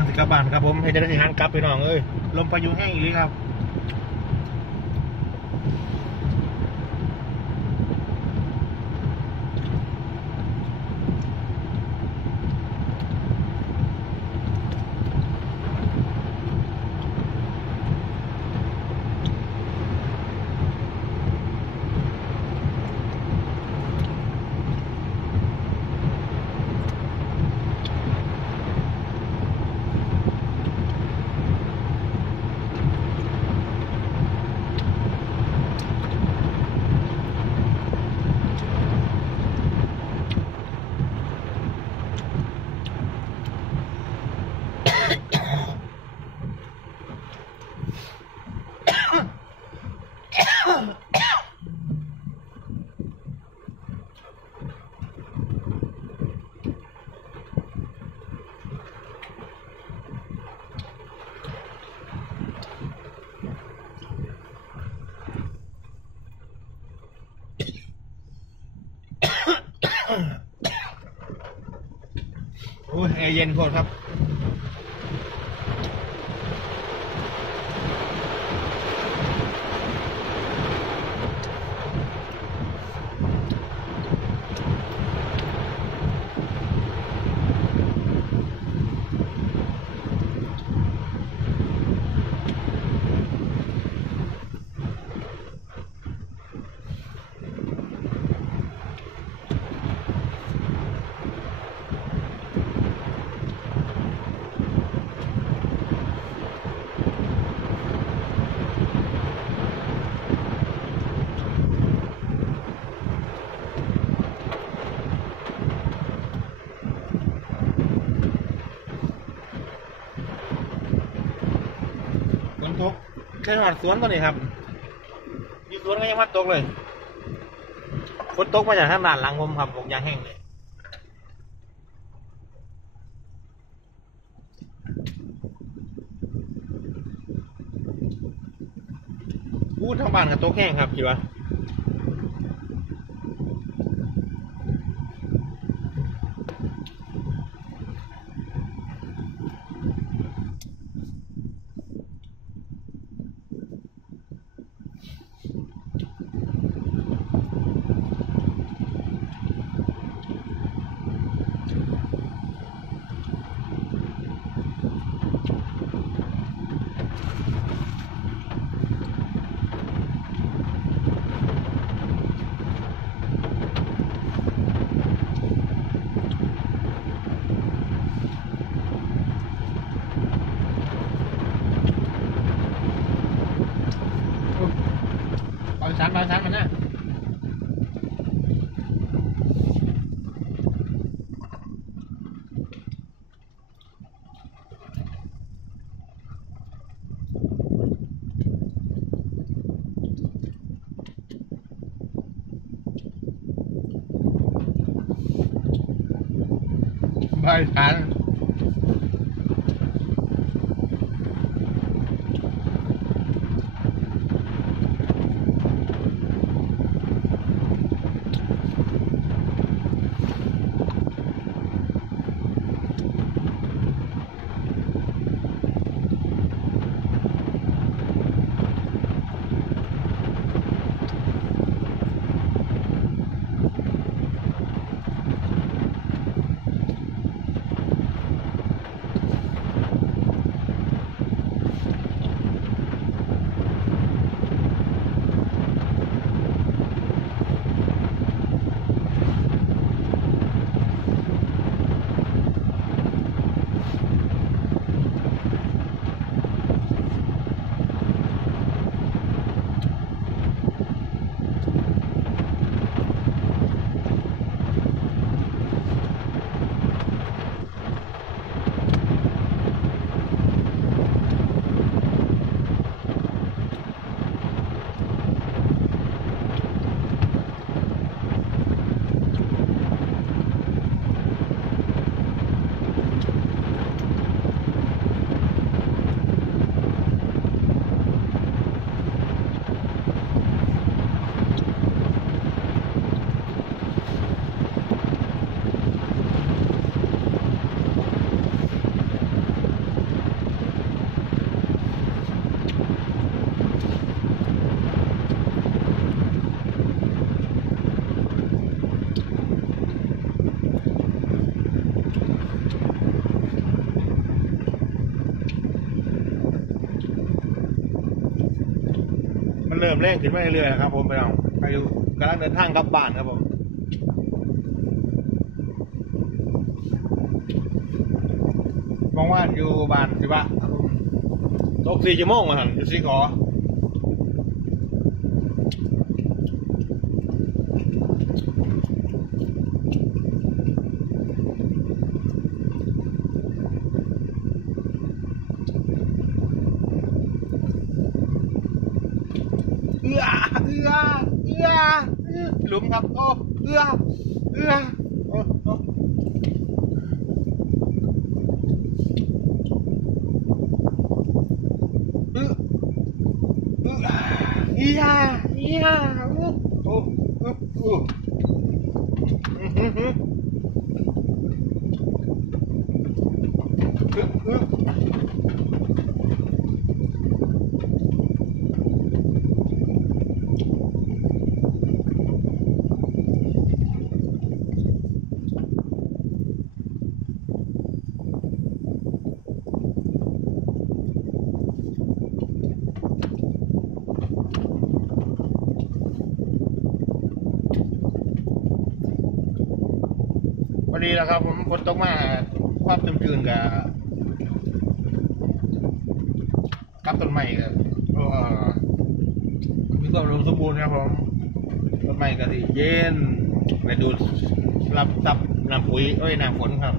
ลังสิกลับบ้านครับผมให้เดินทางกลับไปน้องเอ้ยลมพายุแห้งอีกเลยครับโอ้ยแอร์เย็นโคตรครับฝนตกแค่หอดสวนตัวนี้ครับอยู่สวนก็ยังมาตกเลยฝนตกมาจากทางด้านหลังผมครับผมยางแห้งเลยอู้ทางบ้านก็ตกแห้งครับคิดว่าบางชั้นมันนะบางชั้น ริ่มแรงขึ้นมาเรื่อยๆครับผมไปเอาไปอยู่กำลังเดินทางกลับบ้านครับผมมองว่าอยู่บ้านสิบะตก4 ชั่วโมงมาหันอยู่สิขอหลุมครับโอ้โอ้พอดีแล้วครับผมฝนตกมาความชื้นๆกับต้นไม้ครับมีความอุดมสมบูรณ์ครับผมต้นไม้ก็ดีเย็นไปดูรับซับน้ำปุ๋ยน้ำฝนครับ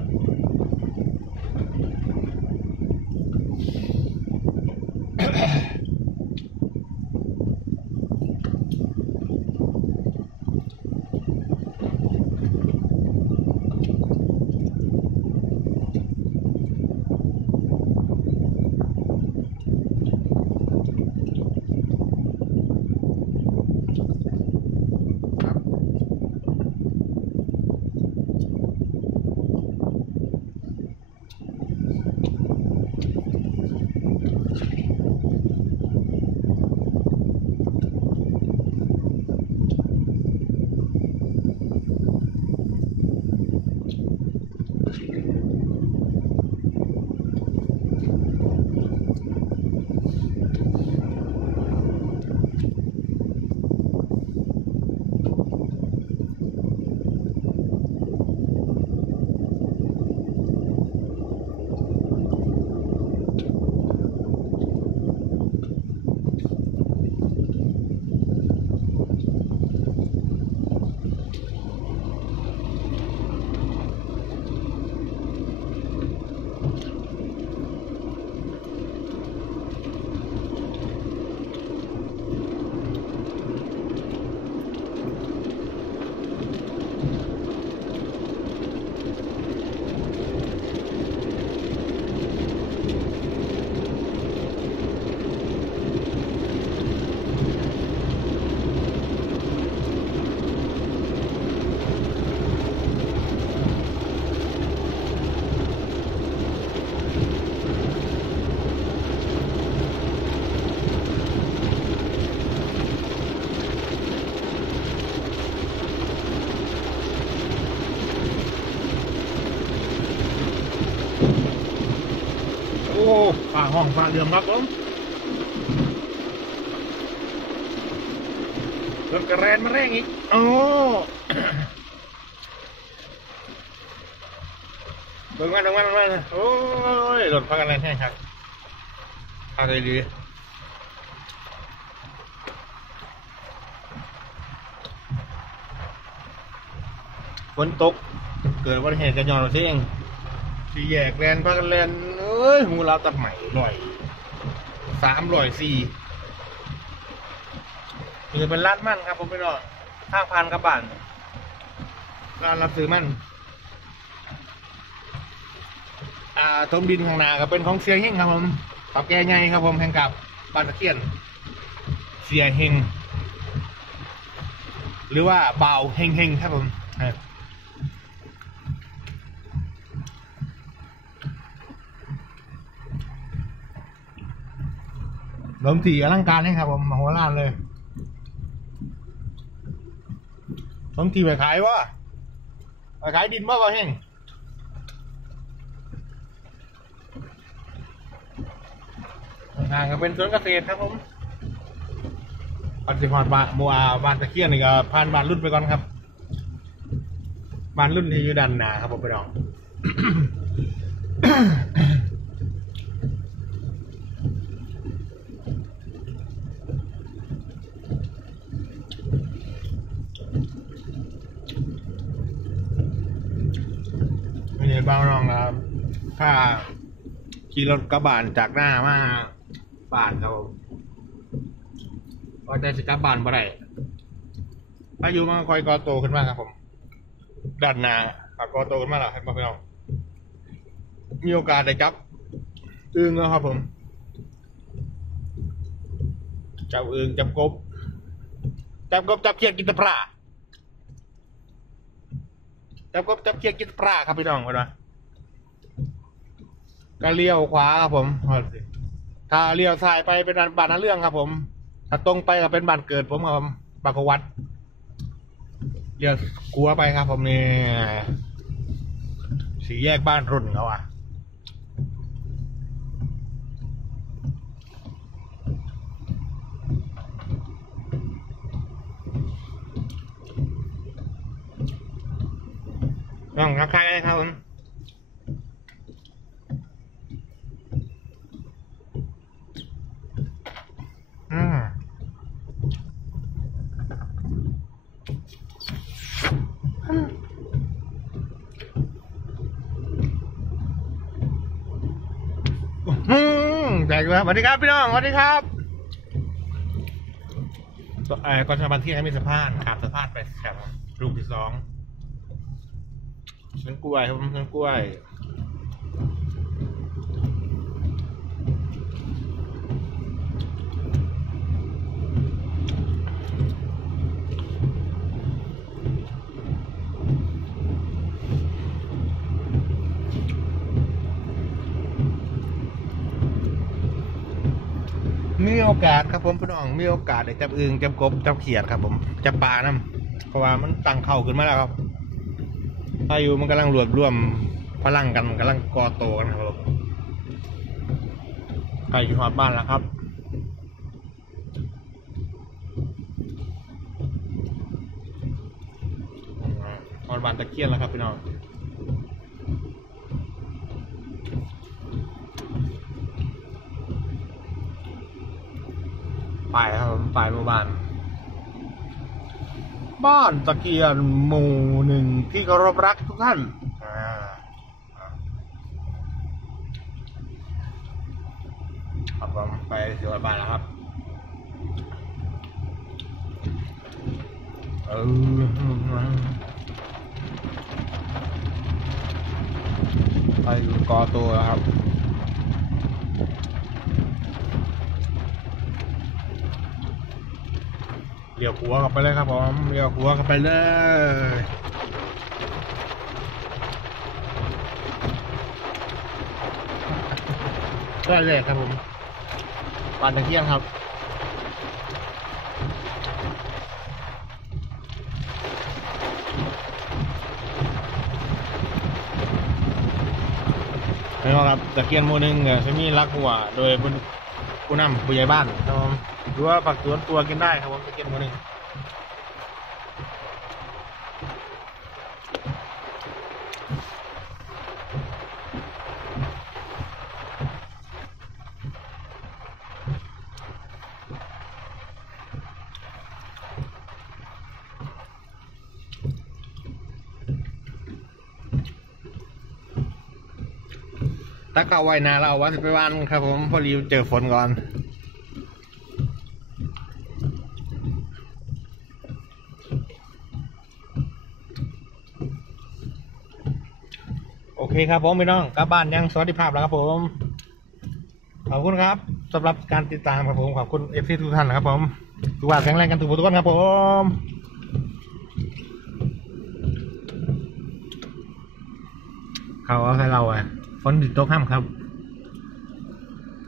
ฝ่าห้องฝ่าเรือมครับผมรถกระแรนมาแรงอีกโอ้เบิ่งมันโอ้ยรถพักอะไรแห้งครับพักเลยดีฝนตกเกิดอุบัติเหตุกันย้อนเราเองสี่แยกแลนพักกันแลนหูเราตัดใหม่304นี่เป็นร้านมันครับผมไปรอข้างพันกระบาลร้านรับซื้อมันทมดินข้างหน้าก็เป็นของเสียเฮงครับผมตับแก่ใหญ่ครับผมแห่งกับบ้านตะเคียนเสียเฮงหรือว่าบ่าวเฮงครับผมลมถี่อลังการนี่ครับผมมโหฬารเลยลมถี่ไปขายวะไปขายดินบ่าวเฮงทางก็เป็นสวนเกษตรครับผม ปัจจุบันบ้านตะเคียนนี่ก็ผ่านบ้านรุ่นไปก่อนครับบ้านรุ่นที่อยู่ด้านหน้าครับผมไปลอง ไม่ใช่บ้านน้องครับถ้าขี่รถกระบะจากหน้ามาบ้านครับผมก็ได้สิกลับบ้านบ่ได้อายุมันค่อยก่อโตขึ้นมาครับผมด้านหน้าก่อโตขึ้นมาแล้วให้มาพี่น้องมีโอกาสได้กลับอึ่งแล้วครับผมจับอึ่งจับกบจับเขียดกินตะปลาจับกบจับเขียดกินตะปลาครับพี่น้องเห็นไหมก็เลี้ยวขวาครับผมถ้าเลี้ยวซ้ายไปเป็นบ้านน้าเรื่องครับผมถ้าตรงไปก็เป็นบ้านเกิดผมครับผมบางขวัดเลี้ยวขวาไปครับผมนี่สี่แยกบ้านรุ่นเขาต้องทักทายกันครับผมแจกเลยสวัสดีครับพี่น้องสวัสดีครับก่อนสะพานที่ให้มีสะพานข้ามสะพานไปแถวรูปที่2สวนกล้วยครับสวนกล้วยมีโอกาสครับผมพี่น้องมีโอกาสได้จับอึ่งจับกบจับเขียดครับผมจับปลานะเพราะว่ามันตั้งเข่าขึ้นมาแล้วครับพายุมันกำลังรวบรวมพลังกันกำลังก่อโตกันครับใกล้อยู่หอดบ้านแล้วครับหอดบ้านตะเคียนแล้วครับพี่น้องไปครับไปหมู่บ้านตะเคียนหมู่1ที่เคารพรักทุกท่านครับผมไปสิวัดบ้านแล้วครับไปอยู่กอตัวแล้วครับเลี้ยวหัวกลับไปเลยครับผมเลี้ยวหัวกลับไปเลยก็เลยครับผมบ้านตะเคียนครับไม่ว่าครับตะเคียนหมู่1จะมีรักหัวโดยผู้นำผู้ใหญ่บ้านครับผมหรือว่าผักสวนตัวกินได้ครับผมตะเคียนหมู่1ถ้าเข้าไว้นาเราว่าจะไปวันครับผมพอดีเจอฝนก่อนโอเคครับผมพี่น้องกลับบ้านยังสวัสดิภาพแล้วครับผมขอบคุณครับสำหรับการติดตามครับผมขอบคุณเอฟซีทุกท่านนะครับผมทุกวันแข็งแรงกันทุกคนครับผมเขาให้เราฝนติดตกห้ามครับ